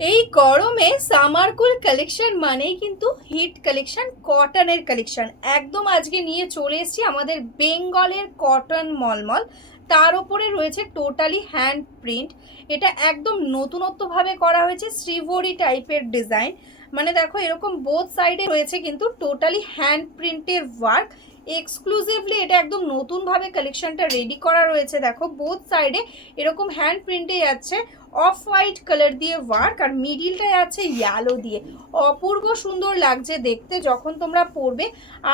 এই গরমে সামার কুল কালেকশন মানেই কিন্তু হিট কালেকশন, কটনের কালেকশন। একদম আজকে নিয়ে চলে এসেছি আমাদের বেঙ্গলের কটন মলমল। তার উপরে রয়েছে টোটালি হ্যান্ড প্রিন্ট। এটা একদম নতুনত্বভাবে করা হয়েছে, শ্রীভরি টাইপের ডিজাইন। মানে দেখো এরকম বোথ সাইডে রয়েছে কিন্তু টোটালি হ্যান্ড প্রিন্টের ওয়ার্ক। এক্সক্লুসিভলি এটা একদম নতুনভাবে কালেকশনটা রেডি করা রয়েছে। দেখো বোথ সাইডে এরকম হ্যান্ড প্রিন্টে যাচ্ছে অফ হোয়াইট কালার দিয়ে ওয়ার্ক, আর মিডিলটায় আছে ইয়েলো দিয়ে। অপূর্ব সুন্দর লাগছে দেখতে, যখন তোমরা পরবে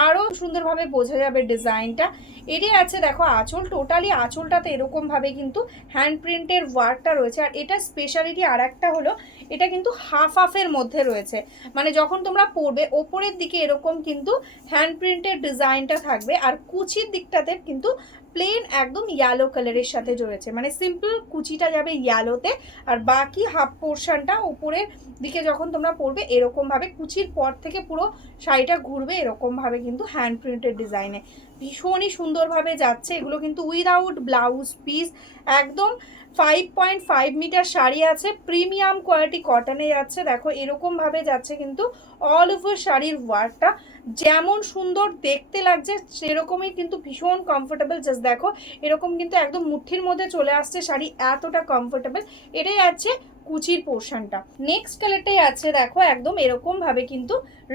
আরও সুন্দরভাবে বোঝা যাবে ডিজাইনটা। এটাই আছে দেখো আঁচল, টোটালি আঁচলটাতে এরকমভাবে কিন্তু হ্যান্ড প্রিন্টের ওয়ার্কটা রয়েছে। আর এটা স্পেশালিটি আর একটা হলো, এটা কিন্তু হাফ হাফের মধ্যে রয়েছে। মানে যখন তোমরা পরবে ওপরের দিকে এরকম কিন্তু হ্যান্ড প্রিন্টের ডিজাইনটা থাকবে, আর কুচির দিকটাতে কিন্তু প্লেন একদম ইয়েলো কালারের সাথে রয়েছে। মানে সিম্পল কুচিটা যাবে ইয়েলোতে, আর বাকি হাফ পোর্শনটা উপরের দিকে যখন তোমরা পরবে এরকমভাবে কুচির পর থেকে পুরো শাড়িটা ঘুরবে এরকমভাবে কিন্তু হ্যান্ড প্রিন্টেড ডিজাইনে। ভীষণই সুন্দরভাবে যাচ্ছে। এগুলো কিন্তু উইদাউট ব্লাউজ পিস, একদম 5.5 মিটার শাড়ি আছে, প্রিমিয়াম কোয়ালিটি কটনে যাচ্ছে। দেখো এরকমভাবে যাচ্ছে কিন্তু অল ওভার শাড়ির ওয়ার্কটা। যেমন সুন্দর দেখতে লাগছে সেরকমই কিন্তু ভীষণ কমফোর্টেবল। জাস্ট দেখো এরকম কিন্তু একদম মুঠির মধ্যে চলে আসছে শাড়ি, এতটা কমফোর্টেবল। এটাই আছে কুচির পোর্শনটা। নেক্সট কালারটাই আছে দেখো একদম এরকম ভাবে কিন্তু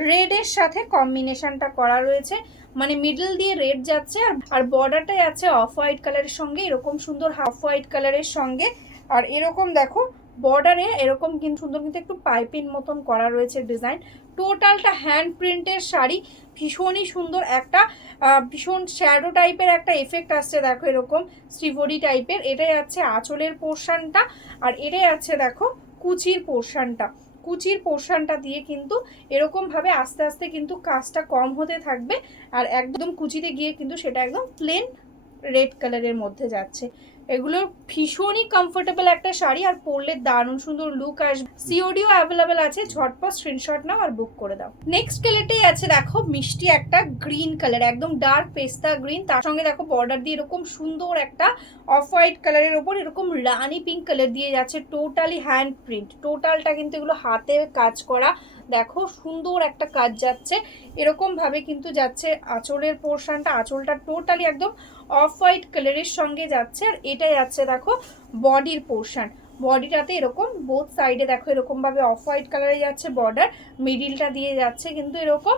রেডের সাথে কম্বিনেশনটা করা রয়েছে। মানে মিডল দিয়ে রেড যাচ্ছে, আর বর্ডারটাই আছে অফ হোয়াইট কালারের সঙ্গে, এরকম সুন্দর হাফ হোয়াইট কালারের সঙ্গে। আর এরকম দেখো বর্ডারে এরকম কিন্তু সুন্দর কিন্তু একটু পাইপিং মতন করা রয়েছে ডিজাইন। টোটালটা হ্যান্ড প্রিন্টের শাড়ি, ভীষণই সুন্দর একটা ভীষণ শ্যাডো টাইপের একটা এফেক্ট আসছে। দেখো এরকম শ্রীভরি টাইপের। এটাই আছে আঁচলের পোর্শনটা, আর এটাই আছে দেখো কুচির পোর্শনটা। কুচির পোর্শনটা দিয়ে কিন্তু এরকমভাবে আস্তে আস্তে কিন্তু কাজটা কম হতে থাকবে, আর একদম কুচিতে গিয়ে কিন্তু সেটা একদম প্লেন রেড কালারের মধ্যে যাচ্ছে। এগুলো ভীষণই কমফোর্টেবল একটা শাড়ি, আর পরলে দারুণ সুন্দর লুক আসবে। সিওডিও অ্যাভেলেবেল আছে, ঝটপট স্ক্রিনশট নাও আর বুক করে দাও। নেক্সট কালারটাই আছে দেখো মিষ্টি একটা গ্রিন কালার, একদম ডার্ক পেস্তা গ্রিন। তার সঙ্গে দেখো বর্ডার দিয়ে এরকম সুন্দর একটা অফ হোয়াইট কালারের ওপর এরকম রানি পিঙ্ক কালার দিয়ে যাচ্ছে। টোটালি হ্যান্ড প্রিন্ট, টোটালটা কিন্তু এগুলো হাতে কাজ করা। দেখো সুন্দর একটা কাজ যাচ্ছে, এরকম ভাবে কিন্তু যাচ্ছে আঁচলের পোর্শনটা। আঁচলটা টোটালি একদম অফ হোয়াইট কালারের সঙ্গে যাচ্ছে। আর এটাই আছে দেখো বডির পোর্শন। বডিটাতে এরকম বোথ সাইডে দেখো এরকম ভাবে অফ হোয়াইট কালারে যাচ্ছে বর্ডার, মিডিলটা দিয়ে যাচ্ছে কিন্তু এরকম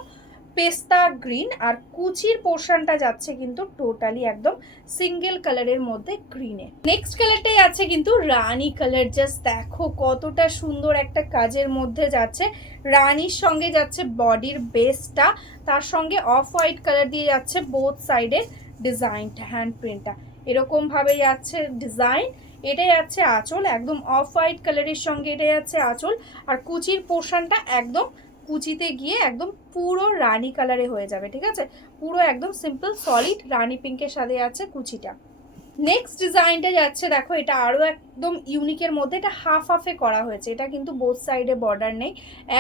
পেস্তা গ্রিন, আর কুচির পোর্শনটা যাচ্ছে কিন্তু টোটালি একদম সিঙ্গেল কালারের মধ্যে গ্রিনে। নেক্সট কালারটাই আছে কিন্তু রানী কালার। জাস্ট দেখো কতটা সুন্দর একটা কাজের মধ্যে যাচ্ছে। রানীর সঙ্গে যাচ্ছে বডির বেসটা, তার সঙ্গে অফ হোয়াইট কালার দিয়ে যাচ্ছে বোথ সাইডের ডিজাইনটা, হ্যান্ড প্রিন্টটা এরকম ভাবে যাচ্ছে ডিজাইন। এটাই আছে আঁচল, একদম অফ হোয়াইট কালারের সঙ্গে এটাই আছে আঁচল। আর কুচির পোর্শনটা একদম কুচিতে গিয়ে একদম পুরো রানী কালারে হয়ে যাবে। ঠিক আছে, পুরো একদম সিম্পল সলিড রানী পিঙ্কের সাথে আছে কুচিটা। নেক্সট ডিজাইনটা যাচ্ছে দেখো, এটা আরও একদম ইউনিকের মধ্যে। এটা হাফ হাফে করা হয়েছে, এটা কিন্তু বোথ সাইডে বর্ডার নেই।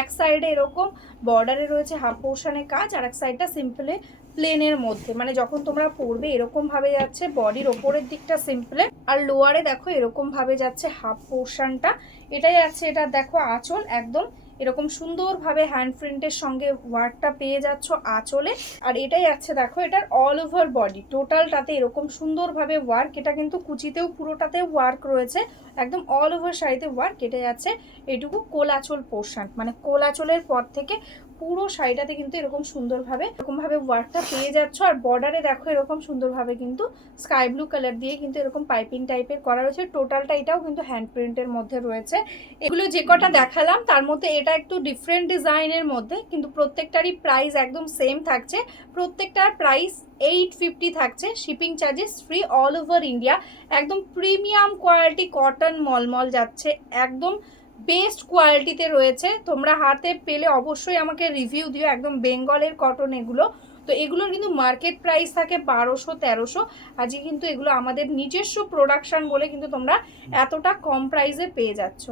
এক সাইডে এরকম বর্ডারে রয়েছে হাফ পোর্শনে কাজ, আর এক সাইডটা সিম্পলে প্লেনের মধ্যে। মানে যখন তোমরা পরবে এরকম ভাবে যাচ্ছে বডির ওপরের দিকটা সিম্পলে, আর লোয়ারে দেখো এরকম ভাবে যাচ্ছে হাফ পোর্শনটা। এটাই আছে, এটা দেখো আঁচল একদম এরকম সুন্দরভাবে হ্যান্ড প্রিন্টের সঙ্গে ওয়ার্কটা পেয়ে যাচ্ছ আঁচলে। আর এটাই আছে দেখো এটার অল ওভার বডি, টোটালটাতে এরকম সুন্দরভাবে ওয়ার্ক। এটা কিন্তু কুচিতেও পুরোটাতে ওয়ার্ক রয়েছে, একদম অল ওভার শাড়িতে ওয়ার্ক। এটা যাচ্ছে এটুকু কোল আঁচল পোর্শন, মানে কোল আঁচলের পর থেকে পুরো শাড়িটাতে কিন্তু এরকম সুন্দরভাবে এরকমভাবে ওয়ার্কটা পেয়ে যাচ্ছ। আর বর্ডারে দেখো এরকম সুন্দরভাবে কিন্তু স্কাই ব্লু কালার দিয়ে কিন্তু এরকম পাইপিং টাইপের করা রয়েছে। টোটালটা এটাও কিন্তু হ্যান্ড প্রিন্টের মধ্যে রয়েছে। এগুলো যে কটা দেখালাম তার মধ্যে এটা একটু ডিফারেন্ট ডিজাইনের মধ্যে, কিন্তু প্রত্যেকটারই প্রাইস একদম সেম থাকছে। প্রত্যেকটার প্রাইস 850 থাকছে, shipping charges free all over India. একদম প্রিমিয়াম কোয়ালিটি কটন মলমল যাচ্ছে, একদম বেস্ট কোয়ালিটিতে রয়েছে। তোমরা হাতে পেলে অবশ্যই আমাকে রিভিউ দিও। একদম বেঙ্গলের কটন এগুলো। তো এগুলোর কিন্তু মার্কেট প্রাইস থাকে 1200-1300। আজকে কিন্তু এগুলো আমাদের নিজস্ব প্রোডাকশন বলে কিন্তু তোমরা এতটা কম প্রাইসে পেয়ে যাচ্ছ।